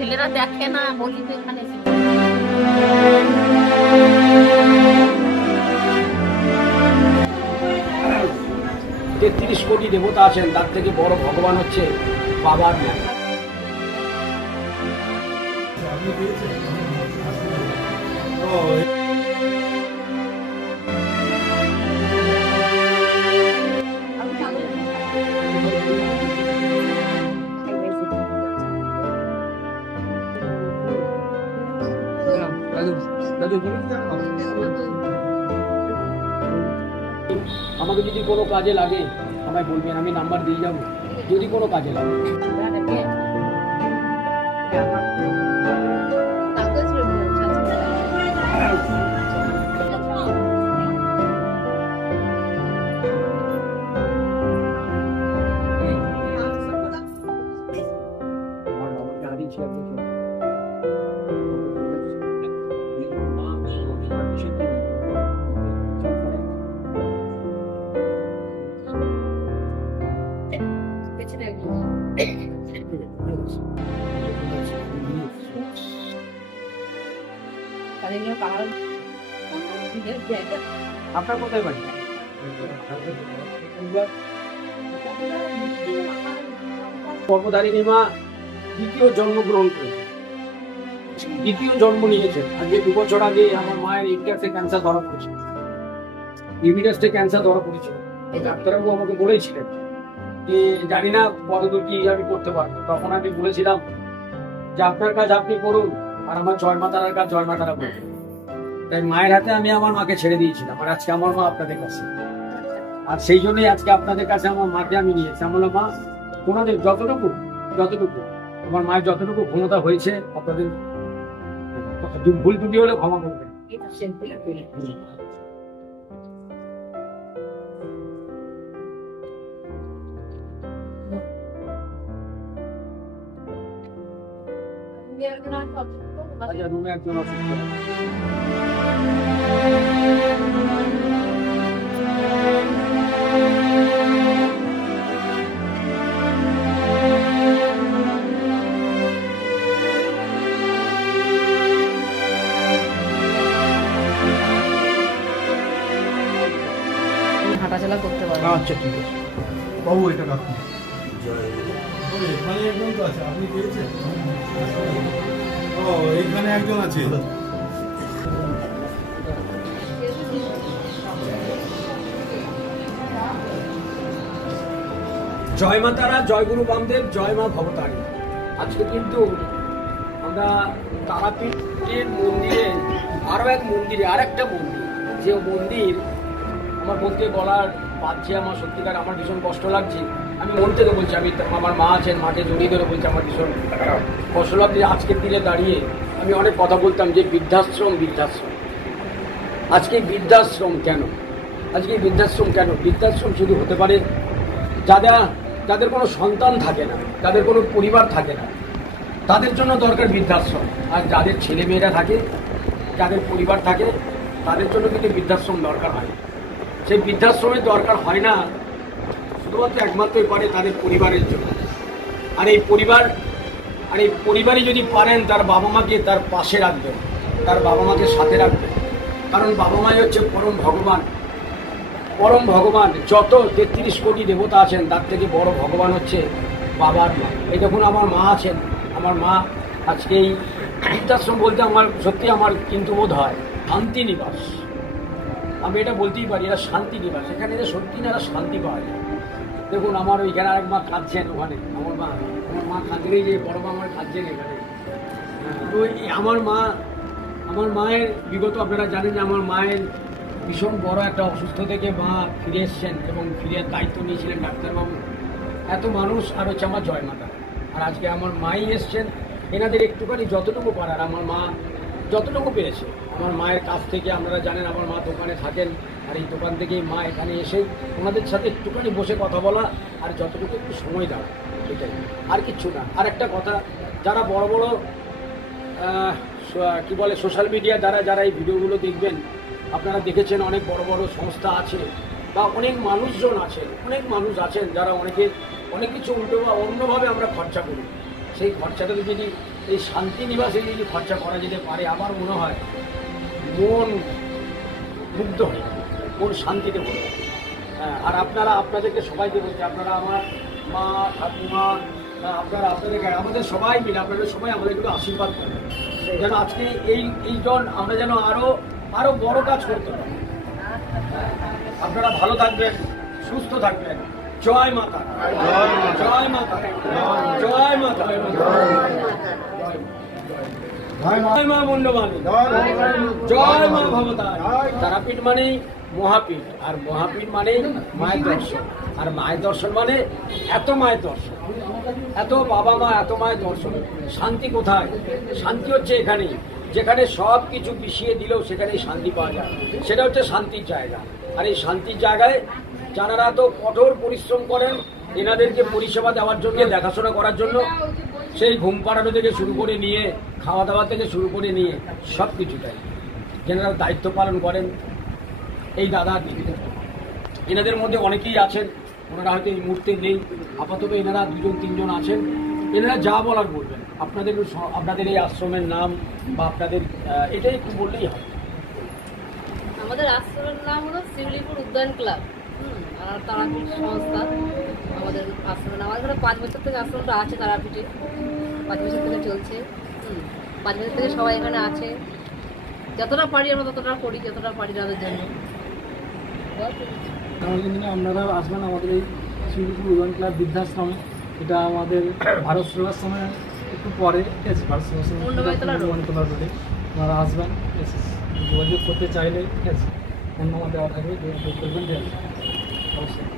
ছেলেরা দেখে না, বলি তো এখানে 33 কোটি দেবতা আছেন, তার থেকে বড় ভগবান হচ্ছে বাবার মা। আমাকে যদি কোনো কাজে লাগে আমায় বলবেন, আমি নাম্বার দিয়ে যাবো, যদি কোনো কাজে লাগে। আপনার কোথায় বাড়ি? কর্মধারিণী মা দ্বিতীয় জন্মগ্রহণ করেছে, দ্বিতীয় জন্ম নিয়েছে। আজকে 2 বছর আগে আমার মায়ের ইউটেরাসে ক্যান্সার ধরা পড়েছে, ইউটেরাসে ক্যান্সার ধরা পড়েছে। ডাক্তারবাবু আমাকে বলেছিলেন যে জানি না কতদূর কি আমি করতে পারবো। তখন আমি বলেছিলাম যে আপনার কাজ আপনি করুন, আর আমার জয় মাতারার কাজ জয় মাতারা করুন। তাই মায়ের হাতে আমি আমার মাকে ছেড়ে দিয়েছিলাম, আর আজকে আমার মা আপনাদের কাছে। আর সেই জন্যই আজকে আপনাদের কাছে আমার মাকে আমি নিয়েছি। আমার মা ওনাদের যতটুকু আমার মায়ের যতটুকু ক্ষমতা হয়েছে, আপনাদের ভুল ত্রুটি হলে ক্ষমা করবেন। আচ্ছা, রুমে একজন অসুস্থ। হাঁটাচলা করতে পারবো। আচ্ছা, ঠিক আছে বাবু, এটা রাখুন। এখানে একজন তো আছে, আপনি পেয়েছেন? ও, এখানে একজন আছে। জয় মা তারা, জয় গুরু বামদেব, জয় মা ভবতারী। আজকে কিন্তু আমরা তারাপীঠের মন্দিরে আরো এক মন্দিরে, আরেকটা মন্দির, যে মন্দির আমার বলতে বলার পাচ্ছি, আমার সত্যিকার আমার ভীষণ কষ্ট লাগছে। আমি মন থেকে বলছি, আমি আমার মা আছেন, মাঠে জড়িয়ে ধরে বলছি, আমার ভীষণ কষ্ট লাগছে। আজকের দিনে দাঁড়িয়ে আমি অনেক কথা বলতাম যে বৃদ্ধাশ্রম, আজকে বৃদ্ধাশ্রম কেন? বৃদ্ধাশ্রম শুধু হতে পারে যাদের কোনো সন্তান থাকে না, যাদের কোনো পরিবার থাকে না, তাদের জন্য দরকার বৃদ্ধাশ্রম। আর যাদের ছেলে মেয়েরা থাকে, যাদের পরিবার থাকে, তাদের জন্য কিন্তু বৃদ্ধাশ্রম দরকার হয়। সেই বৃদ্ধাশ্রমের দরকার হয় না শুধুমাত্র একমাত্রই পারে তাদের পরিবারের জন্য। আর এই পরিবারই যদি পারেন তার বাবা মাকে তার পাশে রাখবেন, তার বাবা মাকে সাথে রাখবেন। কারণ বাবা মাই হচ্ছে পরম ভগবান। যত 33 কোটি দেবতা আছেন, তার থেকে বড় ভগবান হচ্ছে বাবার মা। এই দেখুন, আমার মা আছেন, আমার মা আজকে এই বৃদ্ধাশ্রম বলতে আমার সত্যি আমার কিন্তু বোধ হয় শান্তি নিবাস। আমি এটা বলতেই পারি, এরা শান্তি নিবাস। এখানে যে সত্যি না, এরা শান্তি পাওয়া যায়। দেখুন, আমার ওইখানে আরেক মা কাঁদছেন, ওখানে আমার মা কাঁদলেই যে বড় মা আমার কাঁদছেন এখানে। তো আমার মায়ের বিগত আপনারা জানেন যে আমার মায়ের ভীষণ বড় একটা অসুস্থ থেকে মা ফিরে এসছেন এবং ফিরে দায়িত্ব নিয়েছিলেন ডাক্তারবাবু। এত মানুষ আর হচ্ছে আমার জয় মাতা। আর আজকে আমার মাই এসছেন, এনাদের একটুখানি যতটুকু পারার আমার মা যতটুকু পেরেছে। আমার মায়ের কাছ থেকে আপনারা জানেন আমার মা দোকানে থাকেন, আর এই দোকান থেকেই মা এখানে এসে ওনাদের সাথে একটুখানি বসে কথা বলা আর যতটুকু একটু সময় দেওয়া, এটাই, আর কিচ্ছু না। আর একটা কথা, যারা বড় বড় কি বলে সোশ্যাল মিডিয়া দ্বারা যারা এই ভিডিওগুলো দেখবেন, আপনারা দেখেছেন অনেক বড় বড় সংস্থা আছে বা অনেক মানুষজন আছেন, অনেক মানুষ আছেন যারা অনেক কিছু উল্টো বা অন্যভাবে আমরা খরচা করি। সেই খরচাটা যদি এই শান্তি নিবাসে যদি খরচা করা যেতে পারে, আমার মনে হয় মন মুগ্ধ হয়ে যাবে, মন শান্তিতে ভরে যাবে। হ্যাঁ, আর আপনাদেরকে সবাইকে বলছি, আপনারা আমার মা ঠাকুমা, আপনাদেরকে আমাদের সবাই মিলে আপনাদের সবাই আমাদের একটু আশীর্বাদ করবেন, যেন আজকে এইজন আমরা যেন আরো বড় কাজ করতে পারি। আপনারা ভালো থাকবেন, সুস্থ থাকবেন। জয় মাতা, জয় মাতা, জয় মাতা, জয় মা মুন্ডবাণী, জয় মা ভবতার। তারাপীঠ মানেই মহাপীঠ, আর মহাপীঠ মানেই মায়ের দর্শন, আর মায়ের দর্শন মানে এত মায়ের দর্শন, এত বাবা মা, এত মায়ের দর্শন। শান্তি কোথায়? শান্তি হচ্ছে এখানেই, যেখানে সব কিছু পিছিয়ে দিলেও সেখানেই শান্তি পাওয়া যায়, সেটা হচ্ছে শান্তির জায়গা। আর এই শান্তির জায়গায় যারা তো কঠোর পরিশ্রম করেন এনাদেরকে পরিষেবা দেওয়ার জন্য, দেখাশোনা করার জন্য, সেই ঘুম পাড়ানো থেকে শুরু করে নিয়ে খাওয়া দাওয়া থেকে শুরু করে নিয়ে সব কিছুটাই যেনারা দায়িত্ব পালন করেন এই দাদা দিদিরা। এনাদের মধ্যে অনেকেই আছেন, ওনারা হয়তো এই মুহূর্তে নেই, আপাতত এনারা 2-3 জন আছেন। এনারা যা বলার বলবেন, আপনাদের এই আশ্রমের নাম বা আপনাদের এটাই একটু বললেই হয়। আমাদের আশ্রমের নাম হলো শিউলিপুর উদ্যান ক্লাব, আর তারাপীঠ সংস্থা আমাদের আশ্রমের নাম। আমাদের 5 বছর থেকে আশ্রমটা আছে তারাপীঠে, 5 বছর থেকে চলছে। 5 বছর থেকে সবাই এখানে আছে, যতটা পারি আমরা ততটা করি, যতটা পারি তাদের জন্য। আগামী দিনে আপনারা আসবেন আমাদের এই শিউলিপুর উদ্যান ক্লাব বৃদ্ধাশ্রমে। এটা আমাদের ভারত সেবাশ্রমে একটু পরে, ঠিক আছে, ভারত সেবাশ্রমে মুন্ডবাড়িতলা রোডে আপনারা আসবেন, ঠিক আছে। যোগাযোগ করতে চাইলে, ঠিক আছে, ফোন নাম্বার দেওয়া থাকবে, যোগাযোগ করবেন, ঠিক আছে, অবশ্যই।